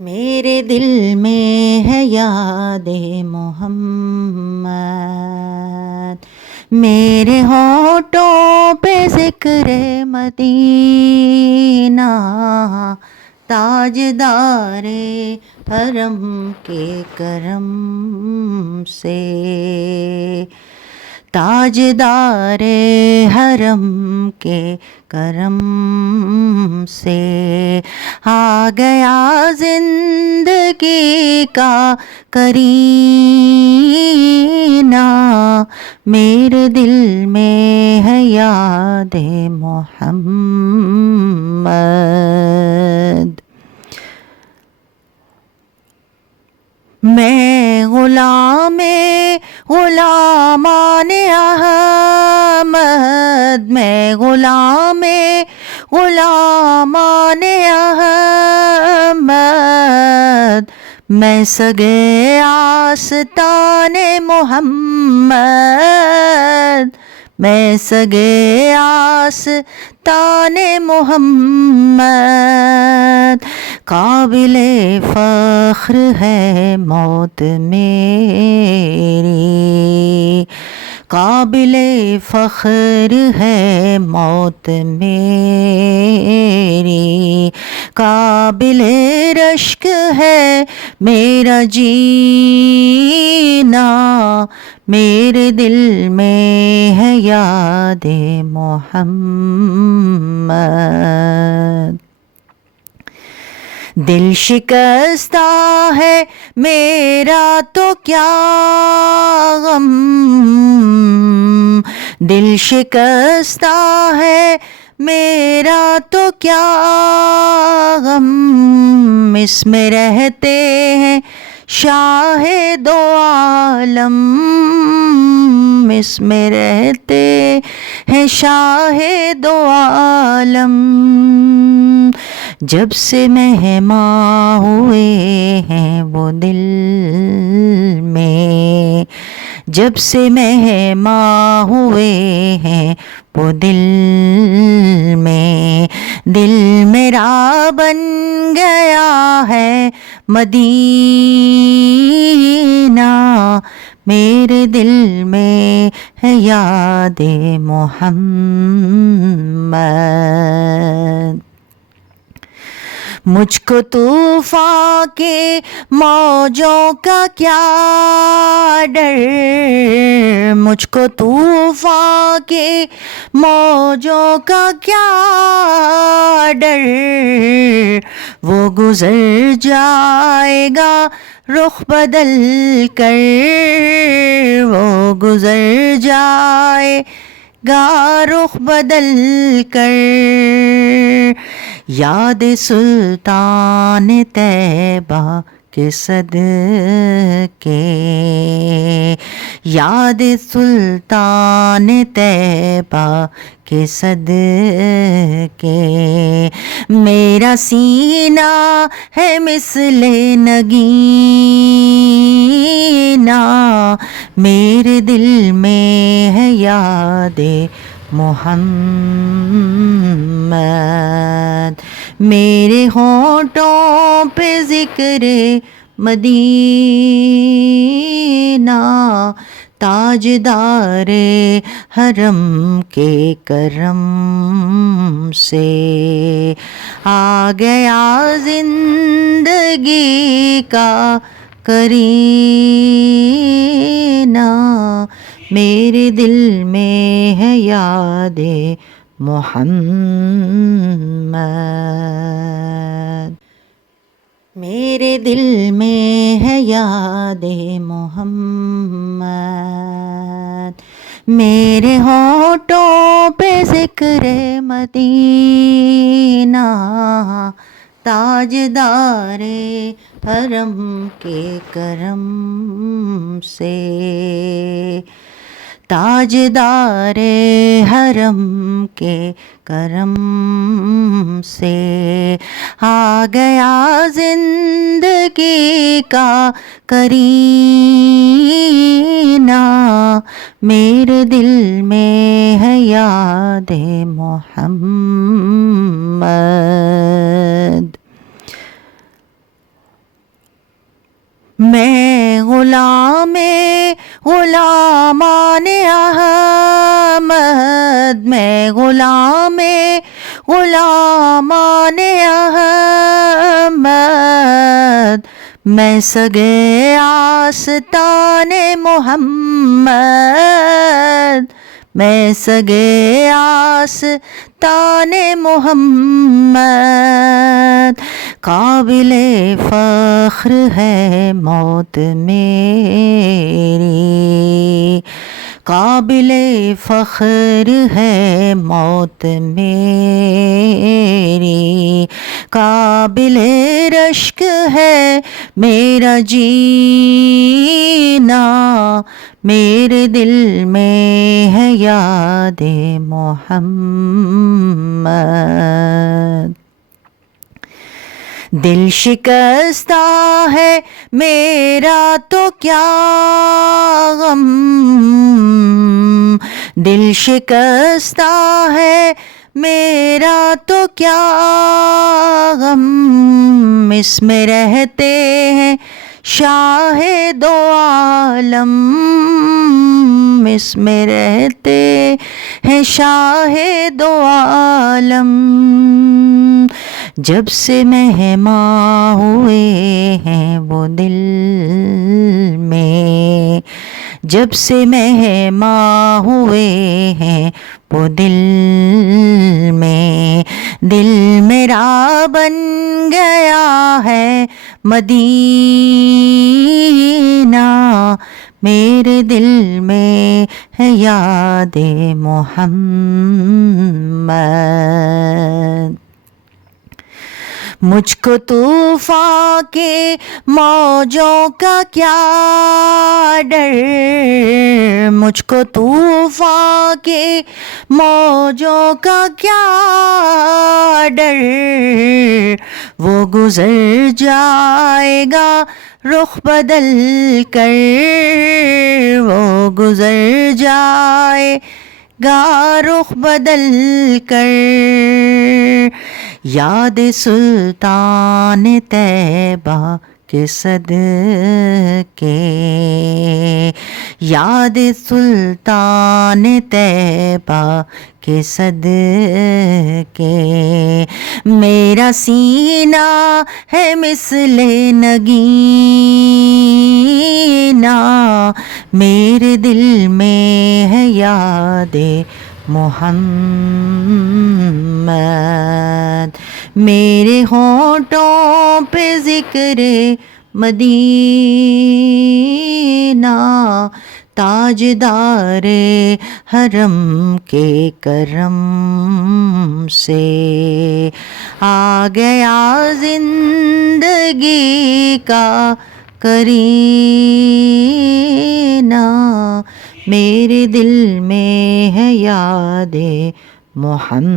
میرے دل میں ہے یاد محمد، میرے ہونٹوں پہ ذکر مدینہ، تاجدار حرم کے کرم سے، تاجدار حرم کے کرم سے آ گیا زندگی کا کرینہ، میرے دل میں ہے یاد محمد۔ میں غلامان احمد، میں غلامان احمد، میں سگے آستان محمد، میں سگے آستان محمد، قابل فخر ہے موت میری، قابل فخر ہے موت میری، قابل رشک ہے میرا جینا، میرے دل میں ہے یاد محمد۔ دل شکستہ ہے میرا تو کیا غم، دل شکستہ ہے میرا تو کیا غم، اس میں رہتے ہیں شاہ دو عالم، اس میں رہتے ہیں شاہ دو عالم، جب سے مہماں ہوئے ہیں وہ دل میں، جب سے مہماں ہوئے ہیں وہ دل میں، دل میرا بن گیا ہے مدینہ، میرے دل میں ہے یاد محمد۔ مجھ کو طوفان کے موجوں کا کیا ڈر، مجھ کو طوفان کے موجوں کا کیا ڈر، وہ گزر جائے گا رخ بدل کر، وہ گزر جائے گا رخ بدل کر، یاد سلطان طیبہ کے صدقے، یاد سلطان طیبہ کے صدقے، میرا سینہ ہے مثل نگینہ، میرے دل میں ہے یاد محمد، میرے ہونٹوں پہ ذکر مدینہ، تاجدار حرم کے کرم سے آ گیا زندگی کا کرینہ، میرے دل میں ہے یاد محمد، میرے دل میں ہے یاد محمد، میرے ہونٹوں پہ ذکر مدینہ، تاجدار حرم کے کرم سے، تاجدار حرم کے کرم سے آ گیا زندگی کا کرینہ، میرے دل میں ہے یاد محمد۔ میں غلام غلامان احمد، میں غلام غلامان احمد، میں سگے آستان محمد، میں سگے آستان محمد، قابل فخر ہے موت میری، قابل فخر ہے موت میری، قابل رشک ہے میرا جینا، میرے دل میں ہے یاد محمد۔ دل شکستہ ہے میرا تو کیا غم، دل شکستہ ہے میرا تو کیا غم، اس میں رہتے ہیں شاہ دو عالم، اس میں رہتے ہیں شاہ دو عالم، جب سے مہماں ہوئے ہیں وہ دل میں، جب سے مہماں ہوئے ہیں وہ دل میں، دل میرا بن گیا ہے مدینہ، میرے دل میں ہے یاد محمد۔ مجھ کو طوفان کے موجوں کا کیا ڈر، مجھ کو طوفان کے موجوں کا کیا ڈر، وہ گزر جائے گا رخ بدل کر، وہ گزر جائے گا رخ بدل کر، یاد سلطان طیبہ کے صدقے، یاد سلطان طیبہ کے صدقے، میرا سینہ ہے مثل نگینہ، میرے دل میں ہے یاد محمد، میرے ہونٹوں پہ ذکر مدینہ، تاجدار حرم کے کرم سے آ گیا زندگی کا کرینہ، میرے دل میں ہے یاد محمد۔